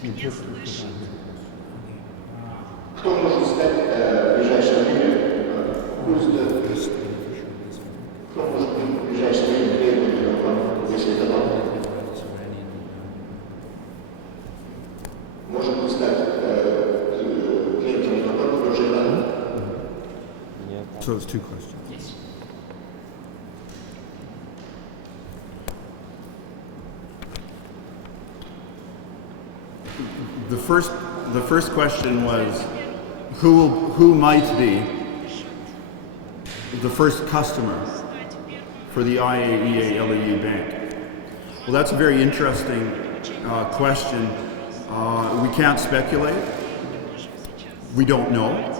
Кто может сказать в ближайшее время курс, кто может в ближайшее время требовать банку, если это банк? Может стать клиентом банка уже рано? So it's two questions. Yes. The first question was who might be the first customer for the IAEA LEU Bank? Well, that's a very interesting question. We can't speculate. We don't know.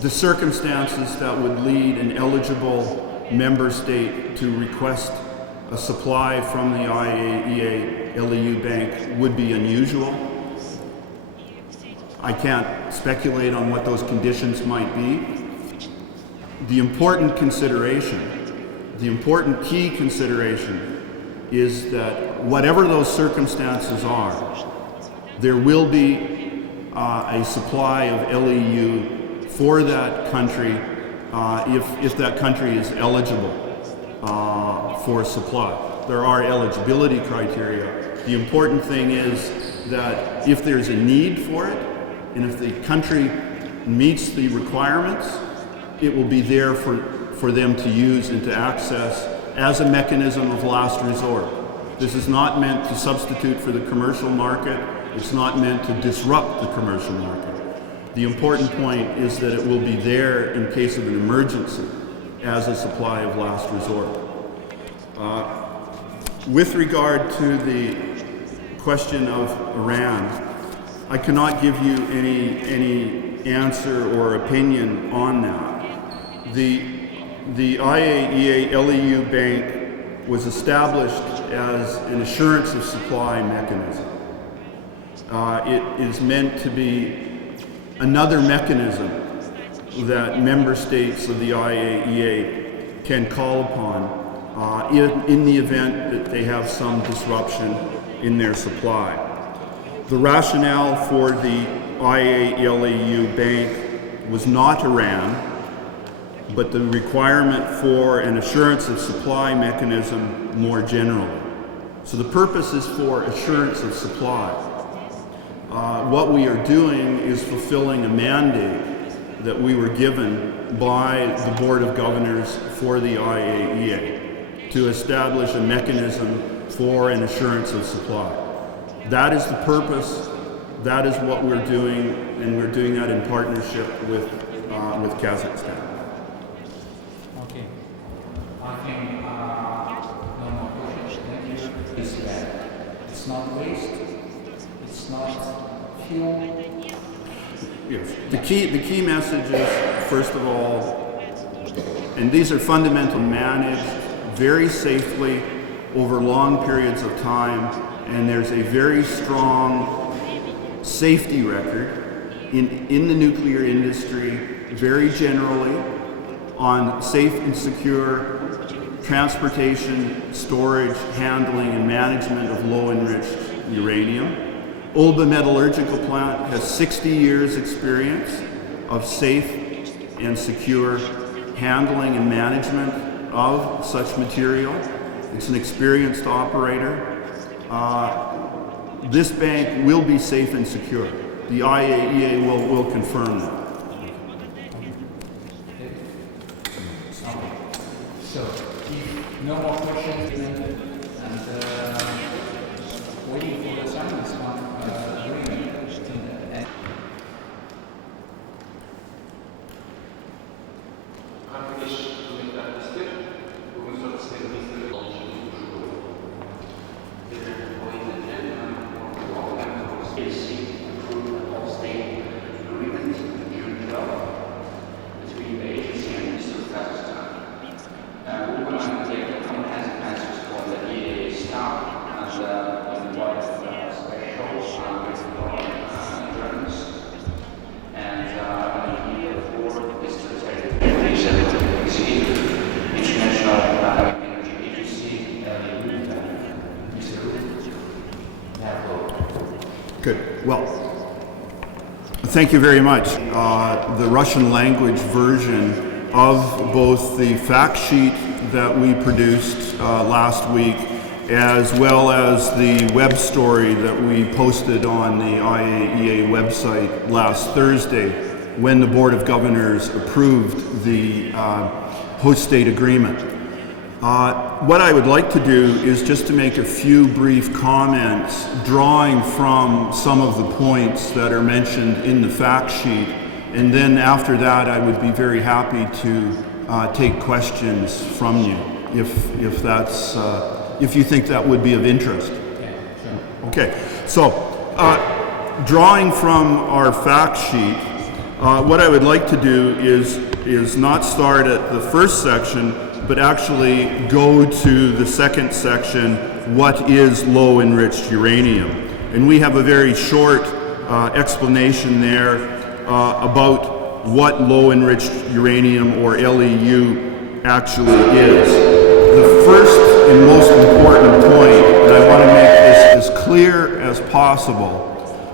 The circumstances that would lead an eligible member state to request a supply from the IAEA LEU Bank would be unusual. I can't speculate on what those conditions might be. The important key consideration is that whatever those circumstances are, there will be a supply of LEU for that country if that country is eligible for supply. There are eligibility criteria. The important thing is that if there's a need for it, and if the country meets the requirements, it will be there for them to use and to access as a mechanism of last resort. This is not meant to substitute for the commercial market. It's not meant to disrupt the commercial market. The important point is that it will be there in case of an emergency as a supply of last resort. With regard to the question of Iran, I cannot give you any answer or opinion on that. The IAEA LEU Bank was established as an assurance of supply mechanism. It is meant to be another mechanism that member states of the IAEA can call upon in the event that they have some disruption in their supply. The rationale for the IAEA Bank was not Iran, but the requirement for an assurance of supply mechanism more generally. So the purpose is for assurance of supply. What we are doing is fulfilling a mandate that we were given by the Board of Governors for the IAEA to establish a mechanism for an assurance of supply. That is the purpose, that is what we're doing, and we're doing that in partnership with Kazakhstan. Okay. I think no more questions. Thank you. Is that it's not waste, it's not fuel. Yes. The key message is, first of all, and these are fundamental, managed very safely over long periods of time, and there's a very strong safety record in the nuclear industry, very generally, on safe and secure transportation, storage, handling, and management of low-enriched uranium. Ulba Metallurgical Plant has 60 years experience of safe and secure handling and management of such material. It's an experienced operator. This bank will be safe and secure. The IAEA will confirm that. So, if no more questions, and waiting for the silence one agreement. Between the agency and Mr. Kazakhstan. Urban has a message for the EAA staff Thank you very much. The Russian language version of both the fact sheet that we produced last week, as well as the web story that we posted on the IAEA website last Thursday when the Board of Governors approved the host state agreement. What I would like to do is just to make a few brief comments drawing from some of the points that are mentioned in the fact sheet, and then after that I would be very happy to take questions from you if you think that would be of interest. Okay, so drawing from our fact sheet, what I would like to do is not start at the first section, but actually go to the second section, what is low enriched uranium? And we have a very short explanation there about what low enriched uranium, or LEU, actually is. The first and most important point, and I want to make this as clear as possible,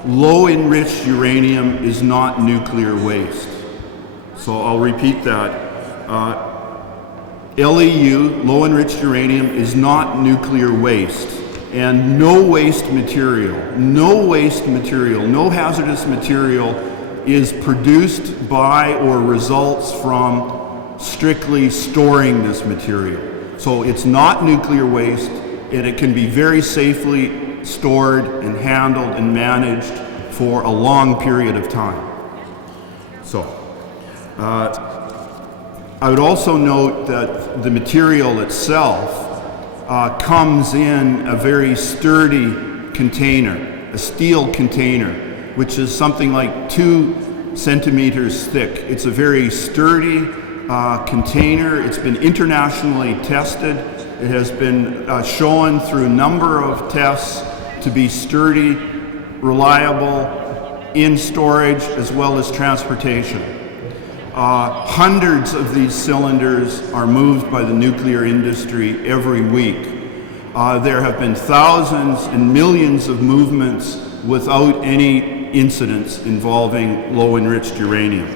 low enriched uranium is not nuclear waste. So I'll repeat that. LEU, low enriched uranium, is not nuclear waste, and no waste material, no hazardous material is produced by or results from strictly storing this material. So it's not nuclear waste, and it can be very safely stored and handled and managed for a long period of time. So, I would also note that the material itself comes in a very sturdy container, a steel container, which is something like 2 centimeters thick. It's a very sturdy container. It's been internationally tested. It has been shown through a number of tests to be sturdy, reliable in storage as well as transportation. Hundreds of these cylinders are moved by the nuclear industry every week. There have been thousands and millions of movements without any incidents involving low enriched uranium.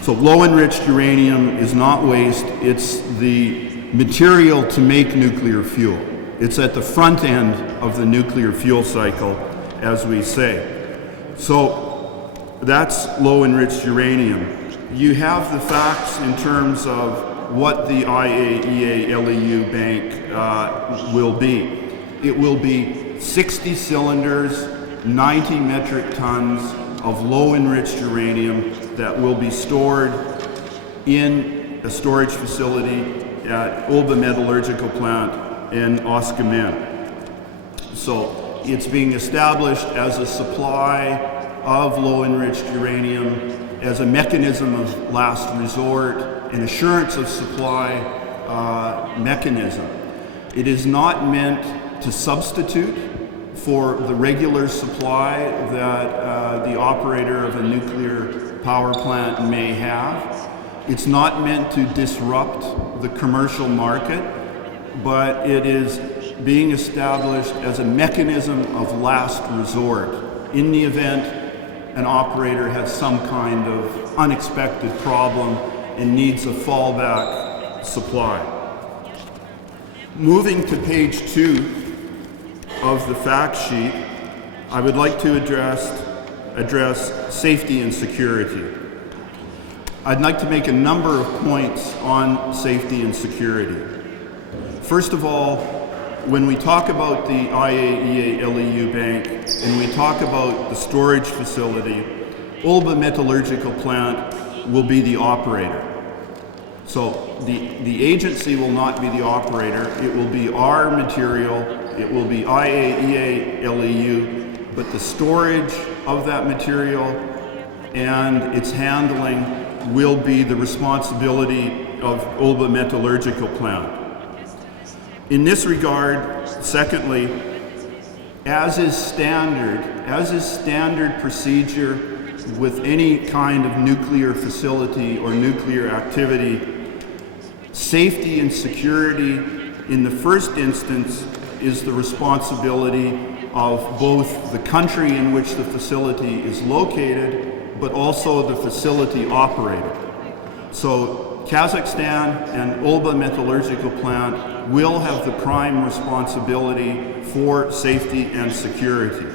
So low enriched uranium is not waste, it's the material to make nuclear fuel. It's at the front end of the nuclear fuel cycle, as we say. So that's low enriched uranium. You have the facts in terms of what the IAEA LEU bank will be. It will be 60 cylinders, 90 metric tons of low enriched uranium that will be stored in a storage facility at Ulba Metallurgical Plant in Oskamen. So it's being established as a supply of low enriched uranium as a mechanism of last resort, an assurance of supply mechanism. It is not meant to substitute for the regular supply that the operator of a nuclear power plant may have. It's not meant to disrupt the commercial market, but it is being established as a mechanism of last resort in the event an operator has some kind of unexpected problem and needs a fallback supply. Moving to page 2 of the fact sheet, I would like to address safety and security. I'd like to make a number of points on safety and security. First of all, when we talk about the IAEA LEU bank and we talk about the storage facility, Ulba Metallurgical Plant will be the operator. So the agency will not be the operator. It will be our material. It will be IAEA LEU, but the storage of that material and its handling will be the responsibility of Ulba Metallurgical Plant. In this regard, secondly, as is standard procedure with any kind of nuclear facility or nuclear activity, safety and security in the first instance is the responsibility of both the country in which the facility is located, but also the facility operator. So Kazakhstan and Ulba Metallurgical Plant will have the prime responsibility for safety and security.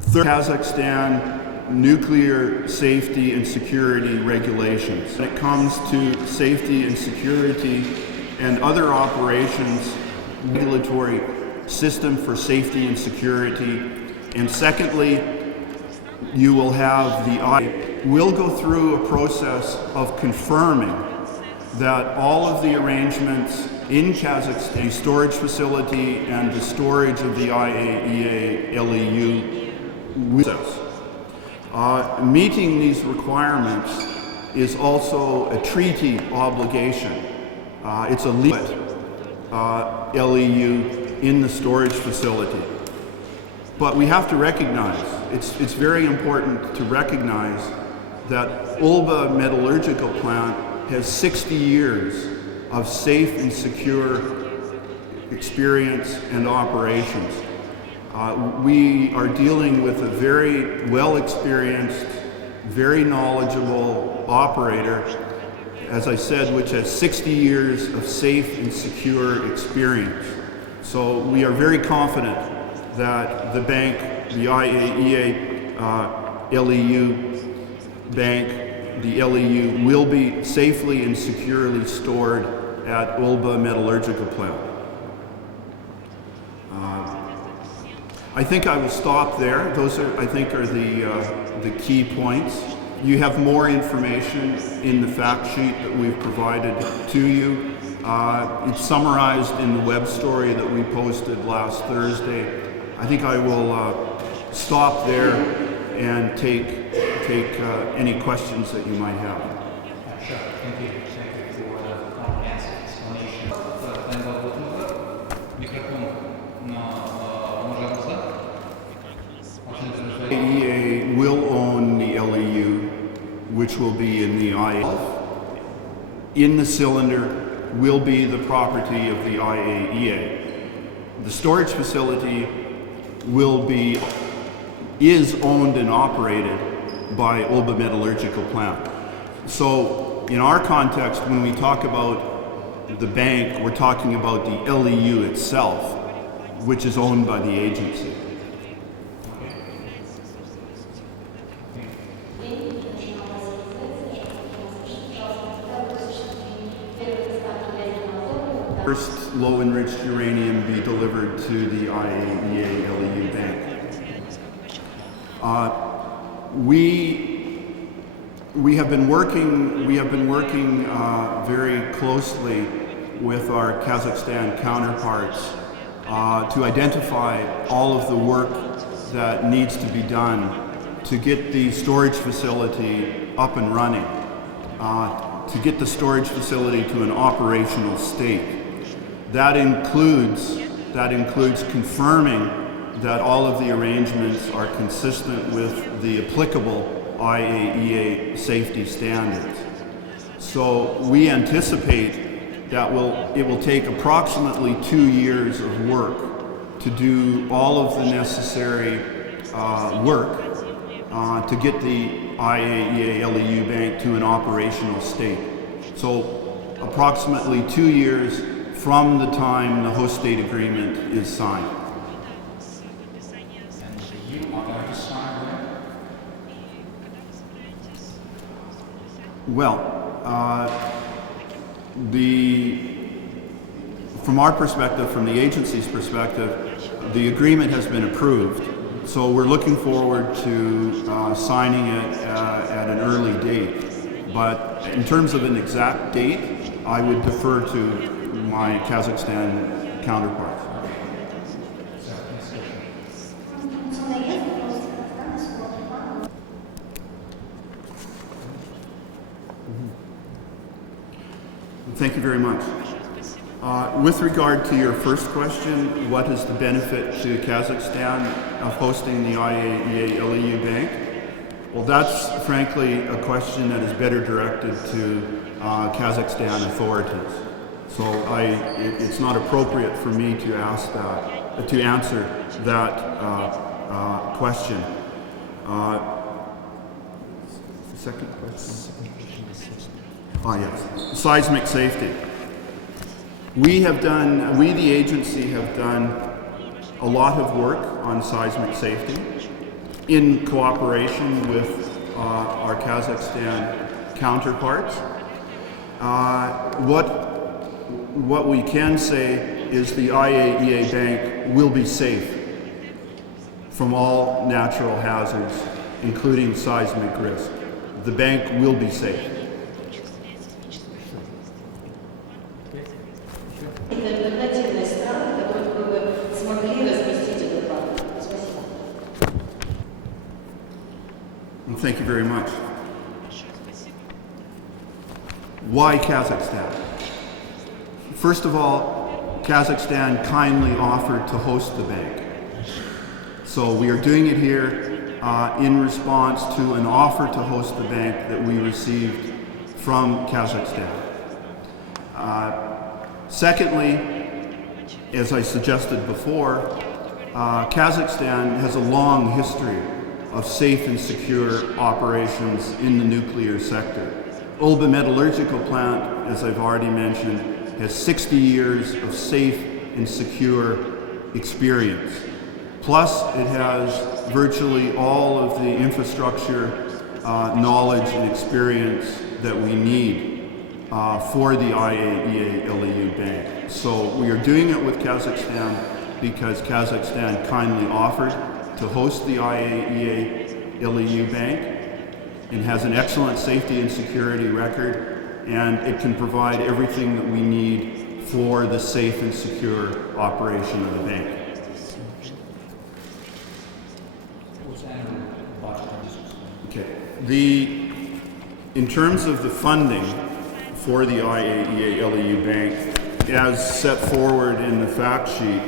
Third, Kazakhstan nuclear safety and security regulations. When it comes to safety and security and other operations, regulatory system for safety and security. And secondly, you will have we'll go through a process of confirming that all of the arrangements in Kazakhstan, the storage facility and the storage of the IAEA LEU process. Meeting these requirements is also a treaty obligation. It's a LEU in the storage facility. But we have to recognize, it's very important to recognize that Ulba Metallurgical Plant has 60 years of safe and secure experience and operations. We are dealing with a very well-experienced, very knowledgeable operator, as I said, which has 60 years of safe and secure experience. So we are very confident that the bank, the IAEA LEU bank, the LEU will be safely and securely stored at Ulba Metallurgical Plant. I think I will stop there. Those are, I think, are the key points. You have more information in the fact sheet that we've provided to you. It's summarized in the web story that we posted last Thursday. I think I will stop there and take any questions that you might have. Sure. Thank you. Thank you for the comprehensive explanation. IAEA will own the LEU, which will be in the IAEA. In the cylinder will be the property of the IAEA. The storage facility is owned and operated by Ulba Metallurgical Plant. So in our context, when we talk about the bank, we're talking about the LEU itself, which is owned by the agency. First low-enriched uranium be delivered to the IAEA LEU bank. We have been working very closely with our Kazakhstan counterparts to identify all of the work that needs to be done to get the storage facility up and running, to get the storage facility to an operational state. That includes confirming that all of the arrangements are consistent with the applicable IAEA safety standards. So we anticipate that it will take approximately 2 years of work to do all of the necessary work to get the IAEA LEU bank to an operational state. So approximately 2 years from the time the host state agreement is signed. And you are going to sign when? Well, from our perspective, from the agency's perspective, the agreement has been approved. So we're looking forward to signing it at an early date. But in terms of an exact date, I would defer to my Kazakhstan counterparts. Thank you very much. With regard to your first question, what is the benefit to Kazakhstan of hosting the IAEA LEU bank? Well, that's frankly a question that is better directed to Kazakhstan authorities. So it's not appropriate for me to answer that question. Second question. Yes, seismic safety. We, the agency, have done a lot of work on seismic safety in cooperation with our Kazakhstan counterparts. What we can say is the IAEA Bank will be safe from all natural hazards, including seismic risk. The bank will be safe. Well, thank you very much. Why Kazakhstan? First of all, Kazakhstan kindly offered to host the bank. So we are doing it here in response to an offer to host the bank that we received from Kazakhstan. Secondly, as I suggested before, Kazakhstan has a long history of safe and secure operations in the nuclear sector. Ulba Metallurgical Plant, as I've already mentioned, has 60 years of safe and secure experience. Plus, it has virtually all of the infrastructure, knowledge, and experience that we need for the IAEA LEU Bank. So we are doing it with Kazakhstan because Kazakhstan kindly offered to host the IAEA LEU Bank and has an excellent safety and security record, and it can provide everything that we need for the safe and secure operation of the bank. Okay. In terms of the funding for the IAEA LEU Bank, as set forward in the fact sheet,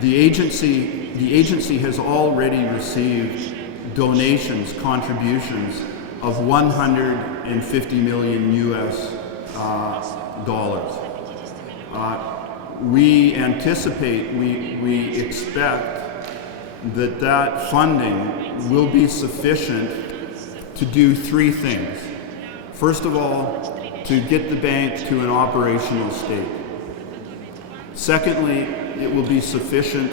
the agency has already received donations, contributions of $150 million US dollars. We anticipate, we expect that funding will be sufficient to do three things. First of all, to get the bank to an operational state. Secondly, it will be sufficient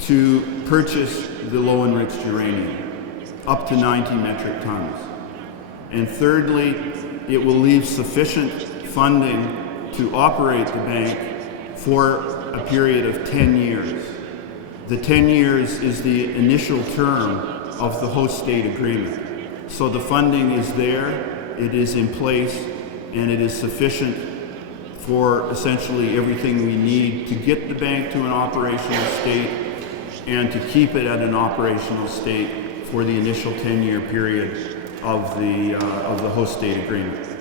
to purchase the low-enriched uranium, up to 90 metric tons. And thirdly, it will leave sufficient funding to operate the bank for a period of 10 years. The 10 years is the initial term of the host state agreement. So the funding is there, it is in place, and it is sufficient for essentially everything we need to get the bank to an operational state and to keep it at an operational state for the initial 10-year period of the host state agreement.